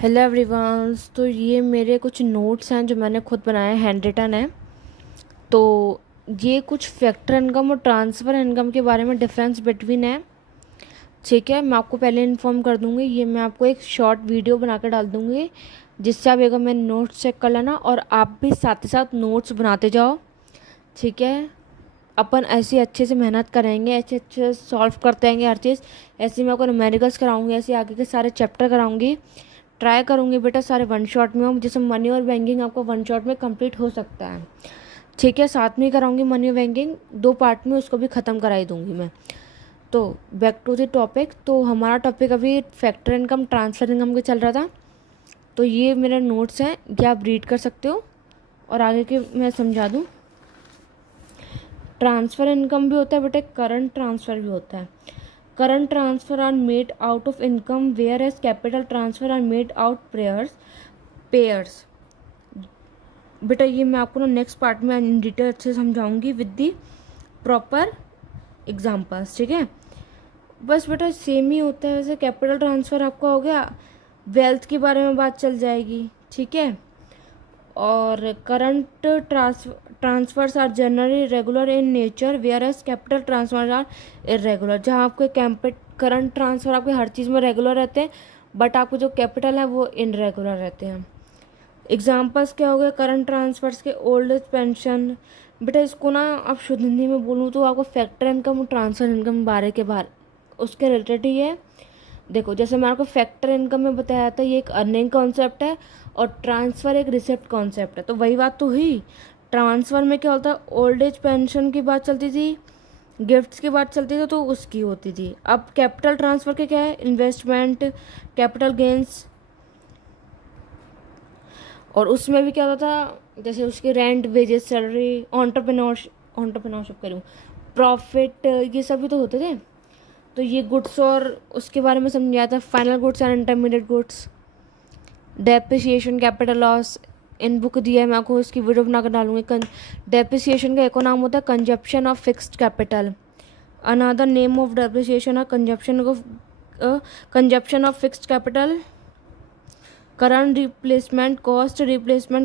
Hello everyone. तो ये मेरे कुछ नोट्स हैं जो मैंने खुद बनाए, हैंड रिटन है। तो ये कुछ फैक्टर इनकम और ट्रांसफ़र इनकम के बारे में डिफरेंस बिटवीन है। ठीक है, मैं आपको पहले इन्फॉर्म कर दूँगी। ये मैं आपको एक शॉर्ट वीडियो बना कर डाल दूँगी, जिससे आप एक बार मेरे नोट्स चेक कर लेना और आप भी साथ ही साथ नोट्स बनाते जाओ। ठीक है, अपन ऐसे अच्छे से मेहनत करेंगे, ऐसे अच्छे से सॉल्व करते रहेंगे हर चीज़। ऐसे मैं आपको न्यूमेरिकल्स कराऊंगी, ऐसे आगे के सारे चैप्टर कराऊंगी। ट्राई करूंगी बेटा सारे वन शॉट में हो, जैसे मनी और बैंकिंग आपको वन शॉट में कंप्लीट हो सकता है। ठीक है, साथ में ही कराऊंगी मनी और बैंकिंग, दो पार्ट में उसको भी ख़त्म कराई दूंगी मैं। तो बैक टू द टॉपिक। तो हमारा टॉपिक अभी फैक्टर इनकम ट्रांसफ़र इनकम का चल रहा था। तो ये मेरे नोट्स हैं, ये आप रीड कर सकते हो और आगे के मैं समझा दूँ। ट्रांसफ़र इनकम भी होता है बेटे, करंट ट्रांसफ़र भी होता है। Current transfer are made out of income, whereas capital transfer are made out payers. बेटा ये मैं आपको ना नेक्स्ट पार्ट में इन डिटेल अच्छे से समझाऊंगी विद दी प्रॉपर एग्जांपल्स। ठीक है, बस बेटा सेम ही होता है। वैसे कैपिटल ट्रांसफ़र आपका हो गया, वेल्थ के बारे में बात चल जाएगी। ठीक है, और current transfers are generally regular in nature, whereas capital transfer are irregular. जहाँ आपके करंट ट्रांसफर आपके हर चीज़ में रेगुलर रहते हैं, बट आपके जो कैपिटल है वो इनरेगुलर रहते हैं। एग्जाम्पल्स क्या हो गए करंट ट्रांसफर्स के? Old age pension. बेटा इसको ना आप शुद्ध हिंदी में बोलूँ तो आपको फैक्टर इनकम और ट्रांसफर इनकम बारे के बारे उसके रिलेटेड ही है। देखो जैसे मैं आपको फैक्टर इनकम में बताया था, ये एक अर्निंग कॉन्सेप्ट है और ट्रांसफ़र एक रिसिप्ट कॉन्सेप्ट है। तो वही बात तो हुई। ट्रांसफ़र में क्या होता है, ओल्ड एज पेंशन की बात चलती थी, गिफ्ट्स की बात चलती थी, तो उसकी होती थी। अब कैपिटल ट्रांसफ़र के क्या है, इन्वेस्टमेंट, कैपिटल गेंस, और उसमें भी क्या होता था, जैसे उसकी रेंट, वेजेस, सैलरी, ऑन्टरप्रेन्योरशिप करूँ, प्रॉफिट, ये सभी तो होते थे। तो ये गुड्स और उसके बारे में समझाया था, final goods and intermediate goods, depreciation, capital loss. In book दिया है, मैं आपको इसकी वीडियो बना कर डालूंगी। डेप्रिसिएशन का एक और नाम होता है consumption of fixed capital. Another name of depreciation और consumption of fixed capital. Current replacement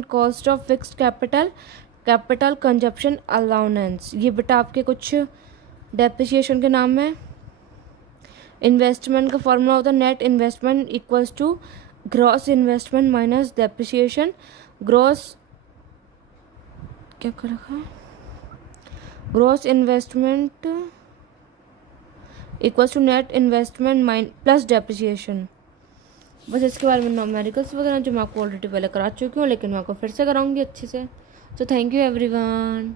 cost of fixed capital, capital consumption allowance. ये बेटा आपके कुछ डेप्रिसिएशन के नाम है। इन्वेस्टमेंट का फॉर्मूला होता है net investment equals to gross investment minus depreciation. Gross क्या कर रखा है, gross investment equals to net investment mine plus depreciation. बस इसके बारे में न्यूमेरिकल्स वगैरह जो मैं आपको ऑलरेडी पहले करा चुकी हूँ, लेकिन मैं आपको फिर से कराऊंगी अच्छे से। तो थैंक यू एवरीवन।